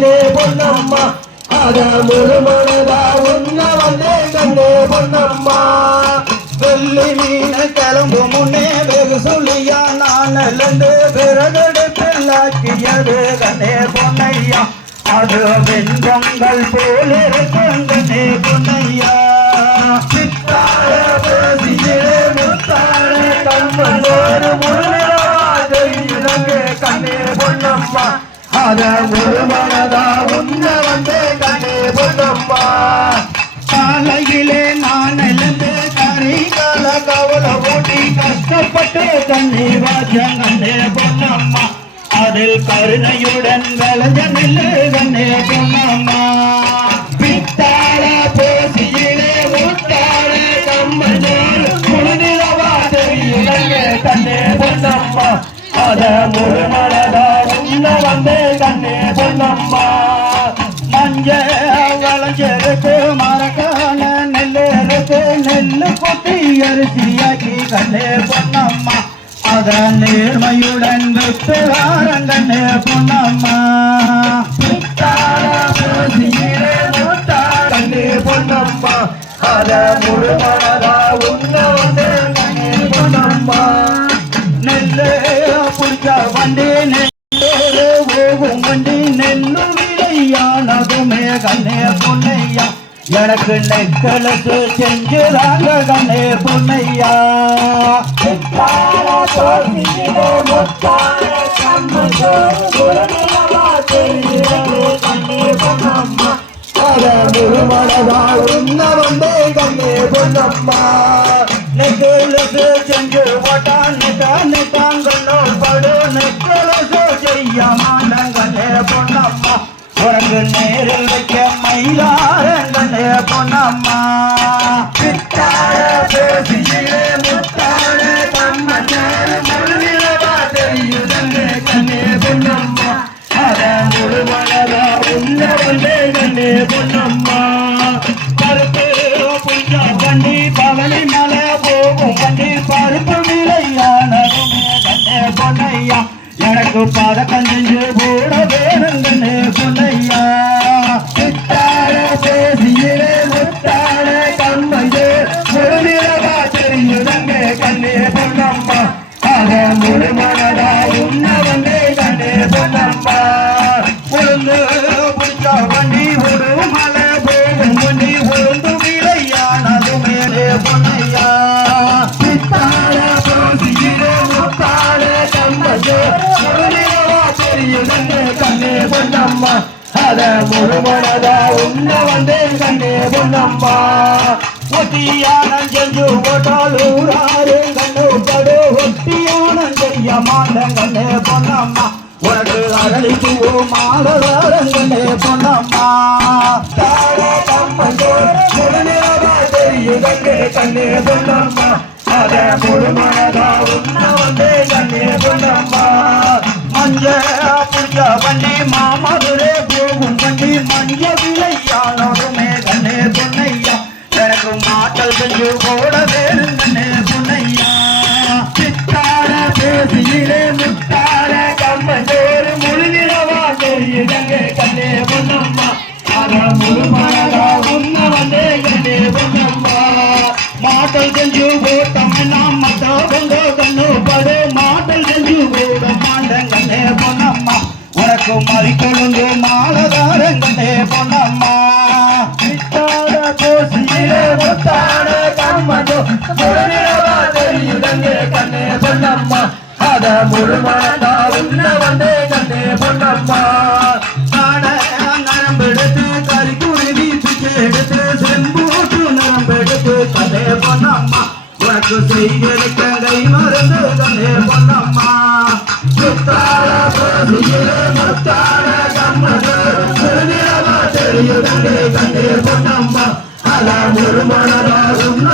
கண்ணே பொன்னம்மா அத முழுமனதா உன்ன வந்தே கண்ணே பொன்னம்மா வெள்ளி மீன கிளம்பு முன்னே வெகு சொல்லியா நான் நல்லது பிறகெடுப்பில்லாக்கியது கண்ணே பொன்னையா அது வெண்பொங்கல் போல இருக்கும் கண்ணே பொன்னையா சித்தார பேசியே முத்தார கண்மல்லோரு முழுநிலவாதே கண்ணே பொன்னம்மா அத முழுமனதா உன்ன வந்தே கண்ணே பொன்னம்மா காலையிலே நான் எழுந்து கரிகால கவலை ஓட்டி கஷ்டப்பட்டு தண்ணீர் வாச்ச கண்ணே பொன்னம்மா அதில் கருணையுடன் விளைஞ்ச நெல்லு கண்ணே பொன்னம்மா பித்தாள பேசியிலே முத்தாள கம்மனோர் முழுநிலவா தெரியுதே கண்ணே பொன்னம்மா அத முழுமனதா உன்ன வந்தே கண்ணே பொன்னம்மா மஞ்ச வளைஞ்சிருக்கு மரக்கான நெல்லு இருக்கு நெல்லு கொட்டி அரிசியாக்கி கண்ணே பொன்னம்மா அத நேர்மையுடன் விட்டுவாரன் கண்ணே பொன்னம்மா கண்ணே பொன்னம்மா அத முழுமனதா உன்ன வந்தே கண்ணே பொன்னம்மா நெல்லு புடிச்ச வண்டி நெல்லு போகும் வண்டி நெல்லு விலையானதுமே கண்ணே பொன்னையா எனக்கு நெக்கலசு செஞ்சுறாங்க கண்ணே பொன்னையா முழுமனதா உன்ன வந்தே கண்ணே பொன்னம்மா நெக்கலசு செஞ்சு போட்டாங்கன்னோ படு நெக்கலசு செய்யமான கண்ணே பொன்னம்மா உனக்கு நேரில் வைக்க மயிலாரங்கனே பொன்னம்மா பித்தார பேசியிலே முத்தார கம்மனோர் முழுநிலவா தெரியுதே கண்ணே பொன்னம்மா அத முழுமனதா உன்ன வந்தே கண்ணே பொன்னம்மா கருப்பு புஞ்சா வண்டி பவனி மலை போகும் வண்டி பருப்பு விலையானதுமே கண்ணே பொன்னையா எனக்கு பதக்கம் செஞ்சு போட வேணும் கண்ணே பொன்னையா சித்தார பேசியிலே முத்தார கம்மையே முழுநிலவா தெரியுதே கண்ணே பொன்னம்மா அத முழுமனதா உன்ன வந்தே கண்ணே பொன்னம்மா உளுந்து புடிச்ச வண்டி ஒரு மலை போகும் வண்டி உளுந்து விலையானதுமே பொன்னையா சித்தார பேசியிலே முத்தார கம்மையே கண்ணே பொன்னம்மா அத முழுமனதா உன்ன வந்தே கண்ணே பொன்னம்மா ஒட்டியானம் செஞ்சு போட்டால் ஊராறு கண்ணு படு ஒட்டியானம் செய்ய மாட்டேன் கண்ணே பொன்னம்மா உனக்கு அரளிக்கு மாடவாரன் கண்ணே பொன்னம்மா முழுநிலவா தெரியுதே கண்ணே பொன்னம்மா அத முழுமனதா உன்ன வந்தே கண்ணே பொன்னம்மா மஞ்ச புடிச்ச வண்டி மாமதுரே போகும் வண்டி மஞ்ச விலையானோருமே கண்ணே பொன்னையா எனக்கு மாட்டல் செஞ்சு போட வேணும் கண்ணே பொன்னையா சித்தார பேசியிலே முத்தார கம்மனோர் முழுநிலவா தெரியுதே கண்ணே பொன்னம்மா அத முழுமனதா உன்ன வந்தே கண்ணே பொன்னம்மா மாட்டல் செஞ்சு போட்டோம்னா மத்தவங்க கண்ணு படு மாட்டல் செஞ்சு போட மாட்டேன் கண்ணே பொன்னம்மா உனக்கு மறிக்கொழுந்து மாலதாரன் கண்ணே பொன்னம்மா சித்தார பேசியிலே முத்தார கம்மனோ முழுநிலவா தெரியுதே கண்ணே பொன்னம்மா அத முழுமனதா உன்ன வந்தே கண்ணே பொன்னம்மா நரம்பெடுத்து கறிக்குருவி பிச்சை எடுத்து செம்பூட்டு நரம்பெடுத்து கண்ணே பொன்னம்மா உனக்கு செய்திருக்க கை மறந்து கண்ணே பொன்னம்மா முத்தார பேசியிலே முத்தார கம்மனோர் முழுநிலவா தெரியுதே கண்ணே பொன்னம்மா அத முழுமனதா உன்ன